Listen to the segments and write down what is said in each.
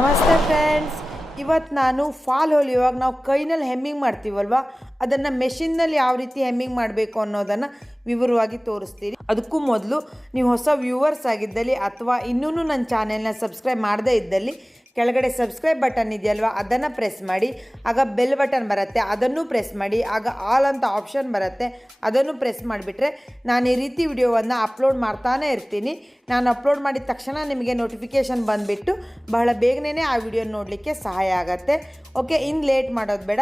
ನಮಸ್ತೆ ಫ್ರೆಂಡ್ಸ್, ಇವತ್ತು ನಾನು ಫಾಲ್ ಹೊಲಿಯುವಾಗ ನಾವು ಕೈನಲ್ಲಿ ಹೆಮ್ಮಿಂಗ್ ಮಾಡ್ತೀವಲ್ವ, ಅದನ್ನು ಮೆಷಿನ್ನಲ್ಲಿ ಯಾವ ರೀತಿ ಹೆಮ್ಮಿಂಗ್ ಮಾಡಬೇಕು ಅನ್ನೋದನ್ನು ವಿವರವಾಗಿ ತೋರಿಸ್ತೀನಿ. ಅದಕ್ಕೂ ಮೊದಲು ನೀವು ಹೊಸ ವ್ಯೂವರ್ಸ್ ಆಗಿದ್ದಲ್ಲಿ ಅಥವಾ ಇನ್ನೂ ನನ್ನ ಚಾನೆಲ್ನ ಸಬ್ಸ್ಕ್ರೈಬ್ ಮಾಡದೇ ಇದ್ದಲ್ಲಿ ಕೆಳಗಡೆ ಸಬ್ಸ್ಕ್ರೈಬ್ ಬಟನ್ ಇದೆಯಲ್ವ, ಅದನ್ನು ಪ್ರೆಸ್ ಮಾಡಿ. ಆಗ ಬೆಲ್ ಬಟನ್ ಬರುತ್ತೆ, ಅದನ್ನು ಪ್ರೆಸ್ ಮಾಡಿ. ಆಗ ಆಲ್ ಅಂತ ಆಪ್ಷನ್ ಬರುತ್ತೆ, ಅದನ್ನು ಪ್ರೆಸ್ ಮಾಡಿಬಿಟ್ರೆ ನಾನು ಈ ರೀತಿ ವಿಡಿಯೋವನ್ನು ಅಪ್ಲೋಡ್ ಮಾಡ್ತಾನೆ ಇರ್ತೀನಿ. ನಾನು ಅಪ್ಲೋಡ್ ಮಾಡಿದ ತಕ್ಷಣ ನಿಮಗೆ ನೋಟಿಫಿಕೇಷನ್ ಬಂದುಬಿಟ್ಟು ಬಹಳ ಬೇಗನೆ ಆ ವಿಡಿಯೋ ನೋಡಲಿಕ್ಕೆ ಸಹಾಯ ಆಗುತ್ತೆ. ಓಕೆ, ಇನ್ನು ಲೇಟ್ ಮಾಡೋದು ಬೇಡ.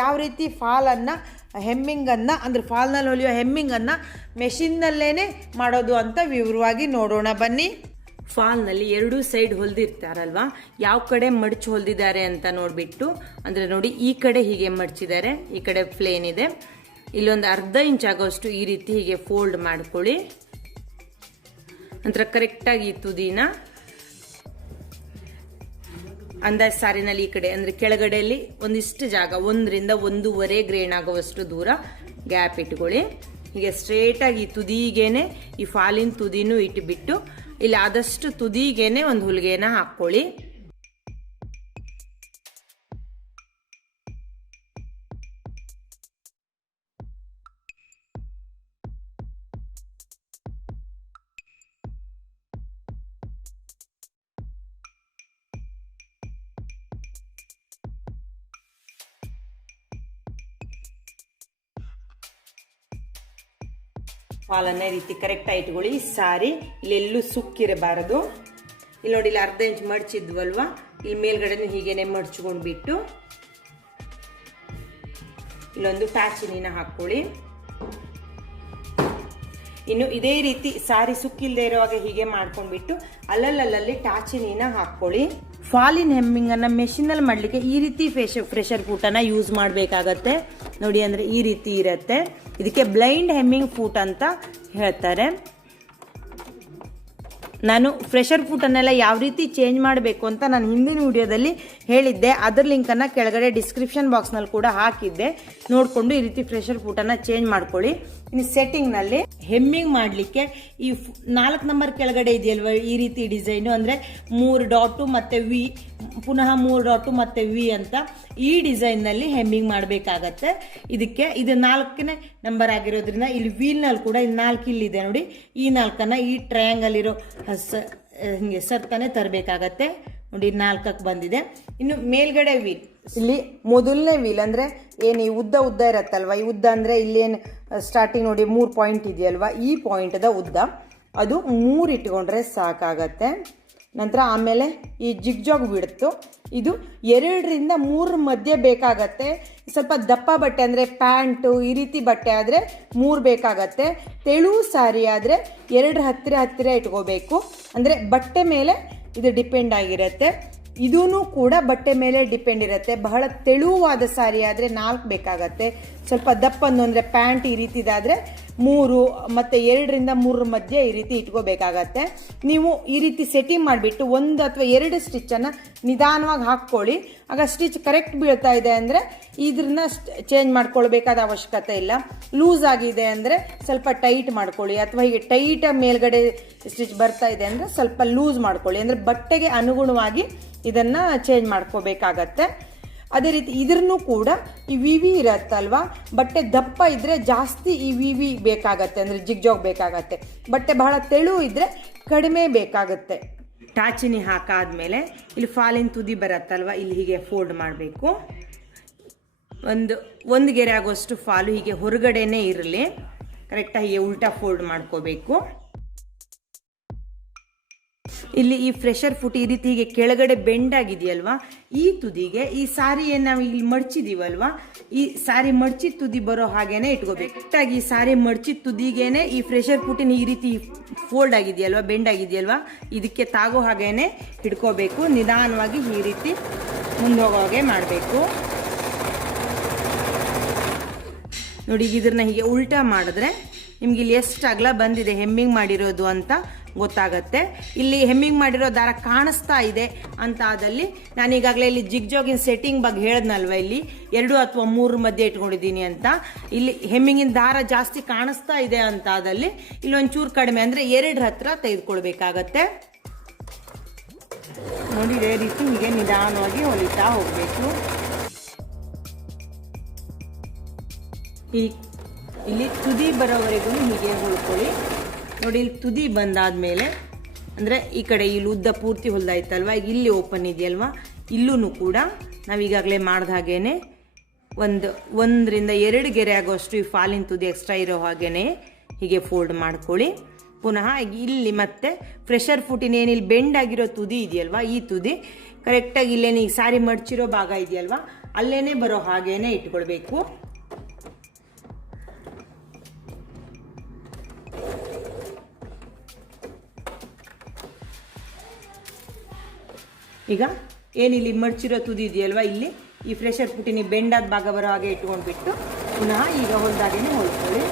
ಯಾವ ರೀತಿ ಫಾಲನ್ನು ಹೆಮ್ಮಿಂಗನ್ನು ಅಂದರೆ ಫಾಲ್ನಲ್ಲಿ ಹೊಲಿಯೋ ಹೆಮ್ಮಿಂಗನ್ನು ಮೆಷಿನ್ನಲ್ಲೇ ಮಾಡೋದು ಅಂತ ವಿವರವಾಗಿ ನೋಡೋಣ ಬನ್ನಿ. ಫಾಲ್ನಲ್ಲಿ ಎರಡೂ ಸೈಡ್ ಹೊಲ್ದಿರ್ತಾರಲ್ವಾ, ಯಾವ ಕಡೆ ಮಡಚು ಹೊಲ್ದಿದ್ದಾರೆ ಅಂತ ನೋಡಿಬಿಟ್ಟು, ಅಂದರೆ ನೋಡಿ ಈ ಕಡೆ ಹೀಗೆ ಮಡಚಿದ್ದಾರೆ, ಈ ಕಡೆ ಪ್ಲೇನ್ ಇದೆ, ಇಲ್ಲೊಂದು ಅರ್ಧ ಇಂಚ್ ಆಗೋಷ್ಟು ಈ ರೀತಿ ಹೀಗೆ ಫೋಲ್ಡ್ ಮಾಡ್ಕೊಳ್ಳಿ. ನಂತರ ಕರೆಕ್ಟಾಗಿ ಈ ತುದಿನ ಅಂದಾಜು ಸಾರಿನಲ್ಲಿ ಈ ಕಡೆ ಅಂದರೆ ಕೆಳಗಡೆಯಲ್ಲಿ ಒಂದಿಷ್ಟು ಜಾಗ 1ರಿಂದ 1.5 ಗ್ರೇನ್ ಆಗುವಷ್ಟು ದೂರ ಗ್ಯಾಪ್ ಇಟ್ಕೊಳ್ಳಿ. ಹೀಗೆ ಸ್ಟ್ರೇಟಾಗಿ ಈ ತುದಿಗೇನೆ ಈ ಫಾಲಿನ ತುದಿನೂ ಇಟ್ಬಿಟ್ಟು ಇಲ್ಲಿ ಆದಷ್ಟು ತುದಿಗೇನೆ ಒಂದು ಹುಲಿಗೆನ ಹಾಕ್ಕೊಳ್ಳಿ. ಫಾಲನ್ನ ಈ ರೀತಿ ಕರೆಕ್ಟಾಗಿ ಇಟ್ಕೊಳ್ಳಿ. ಸಾರಿ ಇಲ್ಲೆಲ್ಲೂ ಸುಕ್ಕಿರಬಾರದು. ಇಲ್ಲಿ ನೋಡಿ, ಇಲ್ಲಿ ಅರ್ಧ ಇಂಚ್ ಮಡ್ಚಿದ್ವಲ್ವಾ, ಇಲ್ಲಿ ಮೇಲ್ಗಡೆನೂ ಹೀಗೇನೆ ಮಡ್ಚ್ಕೊಂಡ್ಬಿಟ್ಟು ಇಲ್ಲೊಂದು ಪ್ಯಾಚಿನ ಹಾಕ್ಕೊಳ್ಳಿ. ಇನ್ನು ಇದೇ ರೀತಿ ಸಾರಿ ಸುಕ್ಕಿಲ್ದೇ ಇರುವಾಗ ಹೀಗೆ ಮಾಡ್ಕೊಂಡ್ಬಿಟ್ಟು ಅಲ್ಲಲ್ಲಿ ಟಾಚಿನ ಹಾಕ್ಕೊಳ್ಳಿ. ಫಾಲಿನ್ ಹೆಮ್ಮಿಂಗನ್ನು ಮೆಷಿನಲ್ಲಿ ಮಾಡಲಿಕ್ಕೆ ಈ ರೀತಿ ಫ್ರೆಷರ್ ಫೂಟನ್ನು ಯೂಸ್ ಮಾಡಬೇಕಾಗತ್ತೆ. ನೋಡಿ, ಅಂದರೆ ಈ ರೀತಿ ಇರುತ್ತೆ. ಇದಕ್ಕೆ ಬ್ಲೈಂಡ್ ಹೆಮ್ಮಿಂಗ್ ಫೂಟ್ ಅಂತ ಹೇಳ್ತಾರೆ. ನಾನು ಫ್ರೆಷರ್ ಫೂಟನ್ನೆಲ್ಲ ಯಾವ ರೀತಿ ಚೇಂಜ್ ಮಾಡಬೇಕು ಅಂತ ನಾನು ಹಿಂದಿನ ವಿಡಿಯೋದಲ್ಲಿ ಹೇಳಿದ್ದೆ. ಅದರ ಲಿಂಕನ್ನು ಕೆಳಗಡೆ ಡಿಸ್ಕ್ರಿಪ್ಷನ್ ಬಾಕ್ಸ್ನಲ್ಲಿ ಕೂಡ ಹಾಕಿದ್ದೆ, ನೋಡಿಕೊಂಡು ಈ ರೀತಿ ಫ್ರೆಷರ್ ಫೂಟನ್ನು ಚೇಂಜ್ ಮಾಡ್ಕೊಳ್ಳಿ. ಇನ್ನು ಸೆಟ್ಟಿಂಗ್ನಲ್ಲಿ ಹೆಮ್ಮಿಂಗ್ ಮಾಡಲಿಕ್ಕೆ ಈ 4 ನಂಬರ್ ಕೆಳಗಡೆ ಇದೆಯಲ್ವ, ಈ ರೀತಿ ಡಿಸೈನು ಅಂದರೆ 3 ಡಾಟು ಮತ್ತು ವಿ, ಪುನಃ 3 ಡಾಟು ಮತ್ತು ವಿ ಅಂತ ಈ ಡಿಸೈನ್ನಲ್ಲಿ ಹೆಮ್ಮಿಂಗ್ ಮಾಡಬೇಕಾಗತ್ತೆ. ಇದಕ್ಕೆ ಇದು 4ನೇ ನಂಬರ್ ಆಗಿರೋದ್ರಿಂದ ಇಲ್ಲಿ ವೀಲ್ನಲ್ಲಿ ಕೂಡ ಇಲ್ಲಿ 4 ಇಲ್ಲಿದೆ ನೋಡಿ, ಈ 4ಅನ್ನು ಈ ಟ್ರಯಾಂಗಲ್ ಇರೋ ಹಿಂಗೆ ಸರ್ತಾನೆ ತರಬೇಕಾಗತ್ತೆ. ನೋಡಿ, 4ಕ್ಕೆ ಬಂದಿದೆ. ಇನ್ನು ಮೇಲ್ಗಡೆ ವೀಲ್, ಇಲ್ಲಿ ಮೊದಲನೇ ವೀಲ್ ಅಂದರೆ ಏನು ಈ ಉದ್ದ ಇರತ್ತಲ್ವ, ಈ ಉದ್ದ ಅಂದರೆ ಇಲ್ಲೇನು ಸ್ಟಾರ್ಟಿಂಗ್ ನೋಡಿ 3 ಪಾಯಿಂಟ್ ಇದೆಯಲ್ವ, ಈ ಪಾಯಿಂಟದ ಉದ್ದ ಅದು 3 ಇಟ್ಕೊಂಡ್ರೆ ಸಾಕಾಗತ್ತೆ. ನಂತರ ಆಮೇಲೆ ಈ ಜಿಗ್ಜಾಗ್ ಬಿಡ್ತು, ಇದು 2ರಿಂದ 3 ಮಧ್ಯೆ ಬೇಕಾಗತ್ತೆ. ಸ್ವಲ್ಪ ದಪ್ಪ ಬಟ್ಟೆ ಅಂದರೆ ಪ್ಯಾಂಟು ಈ ರೀತಿ ಬಟ್ಟೆ ಆದರೆ 3 ಬೇಕಾಗತ್ತೆ. ತೆಳು ಸಾರಿ ಆದರೆ 2 ಹತ್ತಿರ ಇಟ್ಕೋಬೇಕು. ಅಂದರೆ ಬಟ್ಟೆ ಮೇಲೆ ಇದು ಡಿಪೆಂಡ್ ಆಗಿರುತ್ತೆ. ಇದೂ ಕೂಡ ಬಟ್ಟೆ ಮೇಲೆ ಡಿಪೆಂಡ್ ಇರುತ್ತೆ. ಬಹಳ ತೆಳುವಾದ ಸಾರಿ ಆದರೆ 4 ಬೇಕಾಗತ್ತೆ. ಸ್ವಲ್ಪ ದಪ್ಪಂದು ಅಂದರೆ ಪ್ಯಾಂಟ್ ಈ ರೀತಿದಾದರೆ 3 ಮತ್ತು 2ರಿಂದ 3 ಮಧ್ಯೆ ಈ ರೀತಿ ಇಟ್ಕೋಬೇಕಾಗತ್ತೆ. ನೀವು ಈ ರೀತಿ ಸೆಟ್ಟಿಂಗ್ ಮಾಡಿಬಿಟ್ಟು 1 ಅಥವಾ 2 ಸ್ಟಿಚ್ಚನ್ನು ನಿಧಾನವಾಗಿ ಹಾಕ್ಕೊಳ್ಳಿ. ಆಗ ಸ್ಟಿಚ್ ಕರೆಕ್ಟ್ ಬೀಳ್ತಾ ಇದೆ ಅಂದರೆ ಇದನ್ನ ಚೇಂಜ್ ಮಾಡ್ಕೊಳ್ಬೇಕಾದ ಅವಶ್ಯಕತೆ ಇಲ್ಲ. ಲೂಸ್ ಆಗಿದೆ ಅಂದರೆ ಸ್ವಲ್ಪ ಟೈಟ್ ಮಾಡ್ಕೊಳ್ಳಿ, ಅಥವಾ ಹೀಗೆ ಟೈಟಾಗಿ ಮೇಲ್ಗಡೆ ಸ್ಟಿಚ್ ಬರ್ತಾ ಇದೆ ಅಂದರೆ ಸ್ವಲ್ಪ ಲೂಸ್ ಮಾಡ್ಕೊಳ್ಳಿ. ಅಂದರೆ ಬಟ್ಟೆಗೆ ಅನುಗುಣವಾಗಿ ಇದನ್ನು ಚೇಂಜ್ ಮಾಡ್ಕೋಬೇಕಾಗತ್ತೆ. ಅದೇ ರೀತಿ ಇದ್ರೂ ಕೂಡ ಈ ವಿ ಇರತ್ತಲ್ವ, ಬಟ್ಟೆ ದಪ್ಪ ಇದ್ದರೆ ಜಾಸ್ತಿ ಈ ವಿ ಬೇಕಾಗತ್ತೆ, ಅಂದರೆ ಜಿಗ್ಜಾಗ್ ಬೇಕಾಗತ್ತೆ. ಬಟ್ಟೆ ಬಹಳ ತೆಳು ಇದ್ದರೆ ಕಡಿಮೆ ಬೇಕಾಗುತ್ತೆ. ಟಾಚಿನಿ ಹಾಕಾದ್ಮೇಲೆ ಇಲ್ಲಿ ಫಾಲಿನ ತುದಿ ಬರತ್ತಲ್ವ, ಇಲ್ಲಿ ಹೀಗೆ ಫೋಲ್ಡ್ ಮಾಡಬೇಕು. ಒಂದು ಗೆರೆ ಆಗೋಷ್ಟು ಫಾಲು ಹೀಗೆ ಹೊರಗಡೆನೇ ಇರಲಿ. ಕರೆಕ್ಟಾಗಿ ಹೀಗೆ ಉಲ್ಟಾ ಫೋಲ್ಡ್ ಮಾಡ್ಕೋಬೇಕು. ಇಲ್ಲಿ ಈ ಫ್ರೆಷರ್ ಫುಟ್ ಈ ರೀತಿ ಹೀಗೆ ಕೆಳಗಡೆ ಬೆಂಡ್ ಆಗಿದೆಯಲ್ವಾ, ಈ ತುದಿಗೆ ಈ ಸಾರಿ ಏನು ನಾವು ಇಲ್ಲಿ ಮಡ್ಚಿದೀವಲ್ವಾ, ಈ ಸಾರಿ ಮಡ್ಚಿದ ತುದಿ ಬರೋ ಹಾಗೇನೆ ಇಟ್ಕೋಬೇಕು. ಕರೆಕ್ಟಾಗಿ ಈ ಸಾರಿ ಮಡ್ಚಿದ ತುದಿಗೇನೆ ಈ ಫ್ರೆಷರ್ ಫುಟಿನ ಈ ರೀತಿ ಫೋಲ್ಡ್ ಆಗಿದೆಯಲ್ವಾ, ಬೆಂಡ್ ಆಗಿದೆಯಲ್ವಾ, ಇದಕ್ಕೆ ತಾಗೋ ಹಾಗೇನೆ ಹಿಡ್ಕೋಬೇಕು. ನಿಧಾನವಾಗಿ ಈ ರೀತಿ ಮುಂದೆ ಹೋಗೋ ಹಾಗೆ ಮಾಡಬೇಕು. ನೋಡಿ, ಇದನ್ನ ಹೀಗೆ ಉಲ್ಟಾ ಮಾಡಿದ್ರೆ ನಿಮ್ಗೆ ಇಲ್ಲಿ ಎಷ್ಟು ಅಗಲ ಬಂದಿದೆ ಹೆಮ್ಮಿಂಗ್ ಮಾಡಿರೋದು ಅಂತ ಗೊತ್ತಾಗತ್ತೆ. ಇಲ್ಲಿ ಹೆಮ್ಮಿಂಗ್ ಮಾಡಿರೋ ದಾರ ಕಾಣಿಸ್ತಾ ಇದೆ ಅಂತ ಆದಲ್ಲಿ, ನಾನು ಈಗಾಗಲೇ ಇಲ್ಲಿ ಜಿಗ್ಜಾಗಿನ ಸೆಟ್ಟಿಂಗ್ ಬಗ್ಗೆ ಹೇಳಿದ್ನಲ್ವ, ಇಲ್ಲಿ 2 ಅಥವಾ 3 ಮಧ್ಯೆ ಇಟ್ಕೊಂಡಿದ್ದೀನಿ ಅಂತ. ಇಲ್ಲಿ ಹೆಮ್ಮಿಂಗಿನ ದಾರ ಜಾಸ್ತಿ ಕಾಣಿಸ್ತಾ ಇದೆ ಅಂತ ಆದಲ್ಲಿ ಇಲ್ಲಿ ಒಂಚೂರು ಕಡಿಮೆ ಅಂದರೆ 2 ಹತ್ರ ತೆಗೆದುಕೊಳ್ಬೇಕಾಗತ್ತೆ. ನೋಡಿ ಇದೇ ರೀತಿ ಹೀಗೆ ನಿಧಾನವಾಗಿ ಹೊಲಿತಾ ಹೋಗಬೇಕು. ಇಲ್ಲಿ ತುದಿ ಬರೋವರೆಗೂ ಹೀಗೆ ಹೊಲ್ಕೊಳ್ಳಿ. ನೋಡಿ ಇಲ್ಲಿ ತುದಿ ಬಂದಾದ್ಮೇಲೆ ಅಂದರೆ ಈ ಕಡೆ ಇಲ್ಲಿ ಉದ್ದ ಪೂರ್ತಿ ಹೊಲ್ದಾಯ್ತಲ್ವ, ಈಗ ಇಲ್ಲಿ ಓಪನ್ ಇದೆಯಲ್ವ, ಇಲ್ಲೂ ಕೂಡ ನಾವು ಈಗಾಗಲೇ ಮಾಡಿದ ಹಾಗೇ 1 ರಿಂದ 2 ಗೆರೆ ಆಗೋಷ್ಟು ಈ ಫಾಲಿನ ತುದಿ ಎಕ್ಸ್ಟ್ರಾ ಇರೋ ಹಾಗೇ ಹೀಗೆ ಫೋಲ್ಡ್ ಮಾಡ್ಕೊಳ್ಳಿ. ಪುನಃ ಇಲ್ಲಿ ಮತ್ತೆ ಫ್ರೆಶರ್ ಫುಟಿನ ಏನಿಲ್ಲಿ ಬೆಂಡ್ ಆಗಿರೋ ತುದಿ ಇದೆಯಲ್ವ, ಈ ತುದಿ ಕರೆಕ್ಟಾಗಿ ಇಲ್ಲೇನೆ ಈ ಸಾರಿ ಮಡ್ಚಿರೋ ಭಾಗ ಇದೆಯಲ್ವ ಅಲ್ಲೇನೆ ಬರೋ ಹಾಗೇನೆ ಇಟ್ಕೊಳ್ಬೇಕು. ಈಗ ಏನಿಲ್ಲಿ ಮಡ್ಚಿರೋ ತುದಿ ಇದೆಯಲ್ವ, ಇಲ್ಲಿ ಈ ಫ್ರೆಶರ್ ಫುಟಿನ ಬೆಂಡಾದ ಭಾಗ ಬರೋ ಹಾಗೆ ಇಟ್ಕೊಂಡ್ಬಿಟ್ಟು ಪುನಃ ಈಗ ಹೊಲ್ದಾಗೇನೆ ಹೊಲ್ಕೊಳ್ಳಿ.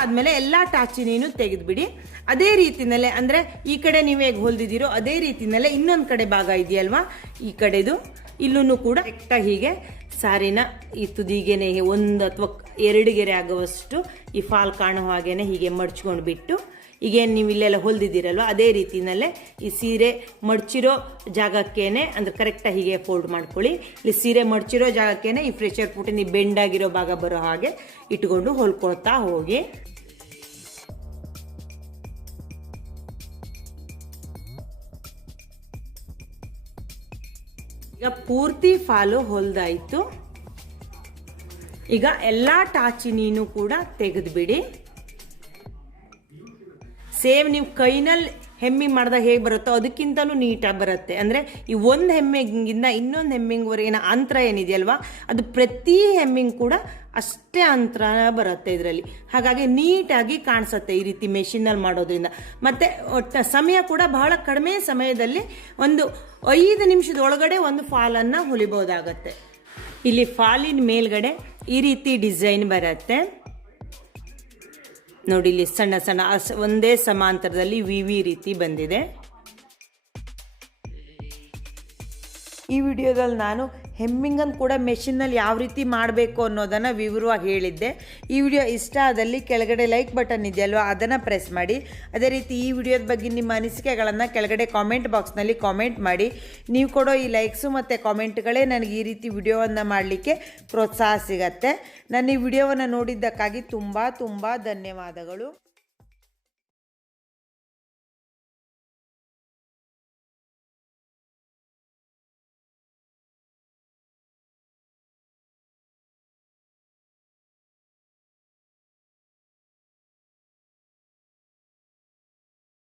ಆದಮೇಲೆ ಎಲ್ಲ ಟಾಚಿನೇನು ತೆಗೆದುಬಿಡಿ. ಅದೇ ರೀತಿನಲ್ಲೇ ಅಂದರೆ ಈ ಕಡೆ ನೀವು ಹೇಗೆ ಹೊಲ್ದಿದ್ದೀರೋ ಅದೇ ರೀತಿನಲ್ಲೇ ಇನ್ನೊಂದು ಕಡೆ ಭಾಗ ಇದೆಯಲ್ವಾ, ಈ ಕಡೆದು ಇಲ್ಲೂ ಕೂಡ ಕರೆಕ್ಟಾಗಿ ಹೀಗೆ ಸಾರಿನ ಈ ತುದಿಗೆನೆ 1 ಅಥವಾ 2 ಗೆರೆ ಆಗುವಷ್ಟು ಈ ಫಾಲ್ ಕಾಣೋ ಹಾಗೇನೆ ಹೀಗೆ ಮಡ್ಚ್ಕೊಂಡು ಬಿಟ್ಟು ಈಗೇನು ನೀವು ಇಲ್ಲೆಲ್ಲ ಹೊಲ್ದಿದ್ದೀರಲ್ವ ಅದೇ ರೀತಿನಲ್ಲೇ ಈ ಸೀರೆ ಮಡ್ಚಿರೋ ಜಾಗಕ್ಕೇನೆ ಅಂದರೆ ಕರೆಕ್ಟಾಗಿ ಹೀಗೆ ಫೋಲ್ಡ್ ಮಾಡ್ಕೊಳ್ಳಿ. ಇಲ್ಲಿ ಸೀರೆ ಮಡ್ಚಿರೋ ಜಾಗಕ್ಕೇನೆ ಈ ಫ್ರೆಶರ್ ಫುಟಿನ ಬೆಂಡಾಗಿರೋ ಭಾಗ ಬರೋ ಹಾಗೆ ಇಟ್ಕೊಂಡು ಹೊಲ್ಕೊಳ್ತಾ ಹೋಗಿ. ಈಗ ಪೂರ್ತಿ ಫಾಲು ಹೊಲ್ದಾಯಿತು. ಈಗ ಎಲ್ಲ ಟಾಚಿನೀನು ಕೂಡ ತೆಗೆದುಬಿಡಿ. ಸೇಮ್ ನೀವು ಕೈನಲ್ಲಿ ಹೆಮ್ಮಿಂಗ್ ಮಾಡಿದಾಗ ಹೇಗೆ ಬರುತ್ತೋ ಅದಕ್ಕಿಂತಲೂ ನೀಟಾಗಿ ಬರುತ್ತೆ. ಅಂದರೆ ಈ ಒಂದು ಹೆಮ್ಮಿಂಗಿಂದ ಇನ್ನೊಂದು ಹೆಮ್ಮಿಂಗ್ವರೆಗಿನ ಅಂತರ ಏನಿದೆಯಲ್ವಾ ಅದು ಪ್ರತಿ ಹೆಮ್ಮಿಂಗ್ ಕೂಡ ಅಷ್ಟೇ ಅಂತರ ಬರುತ್ತೆ ಇದರಲ್ಲಿ. ಹಾಗಾಗಿ ನೀಟಾಗಿ ಕಾಣಿಸುತ್ತೆ ಈ ರೀತಿ ಮೆಷಿನಲ್ಲಿ ಮಾಡೋದ್ರಿಂದ. ಮತ್ತು ಸಮಯ ಕೂಡ ಬಹಳ ಕಡಿಮೆ ಸಮಯದಲ್ಲಿ 5 ನಿಮಿಷದ ಒಳಗಡೆ ಒಂದು ಫಾಲನ್ನು ಹೊಲಿಬೋದಾಗತ್ತೆ. ಇಲ್ಲಿ ಫಾಲಿನ ಮೇಲ್ಗಡೆ ಈ ರೀತಿ ಡಿಸೈನ್ ಬರುತ್ತೆ ನೋಡಿ. ಇಲ್ಲಿ ಸಣ್ಣ ಸಣ್ಣ ಒಂದೇ ಸಮಾಂತರದಲ್ಲಿ ವಿ ರೀತಿ ಬಂದಿದೆ. ಈ ವಿಡಿಯೋದಲ್ಲಿ ನಾನು ಹೆಮ್ಮಿಂಗನ್ನು ಕೂಡ ಮೆಷಿನ್ನಲ್ಲಿ ಯಾವ ರೀತಿ ಮಾಡಬೇಕು ಅನ್ನೋದನ್ನು ವಿವರವಾಗಿ ಹೇಳಿದ್ದೆ. ಈ ವಿಡಿಯೋ ಇಷ್ಟ ಆದಲ್ಲಿ ಕೆಳಗಡೆ ಲೈಕ್ ಬಟನ್ ಇದೆಯಲ್ವ ಅದನ್ನು ಪ್ರೆಸ್ ಮಾಡಿ. ಅದೇ ರೀತಿ ಈ ವಿಡಿಯೋದ ಬಗ್ಗೆ ನಿಮ್ಮ ಅನಿಸಿಕೆಗಳನ್ನು ಕೆಳಗಡೆ ಕಾಮೆಂಟ್ ಬಾಕ್ಸ್ನಲ್ಲಿ ಕಾಮೆಂಟ್ ಮಾಡಿ. ನೀವು ಕೊಡೋ ಈ ಲೈಕ್ಸು ಮತ್ತು ಕಾಮೆಂಟ್ಗಳೇ ನನಗೆ ಈ ರೀತಿ ವಿಡಿಯೋವನ್ನು ಮಾಡಲಿಕ್ಕೆ ಪ್ರೋತ್ಸಾಹ ಸಿಗತ್ತೆ. ನನ್ನ ಈ ವಿಡಿಯೋವನ್ನು ನೋಡಿದ್ದಕ್ಕಾಗಿ ತುಂಬ ಧನ್ಯವಾದಗಳು.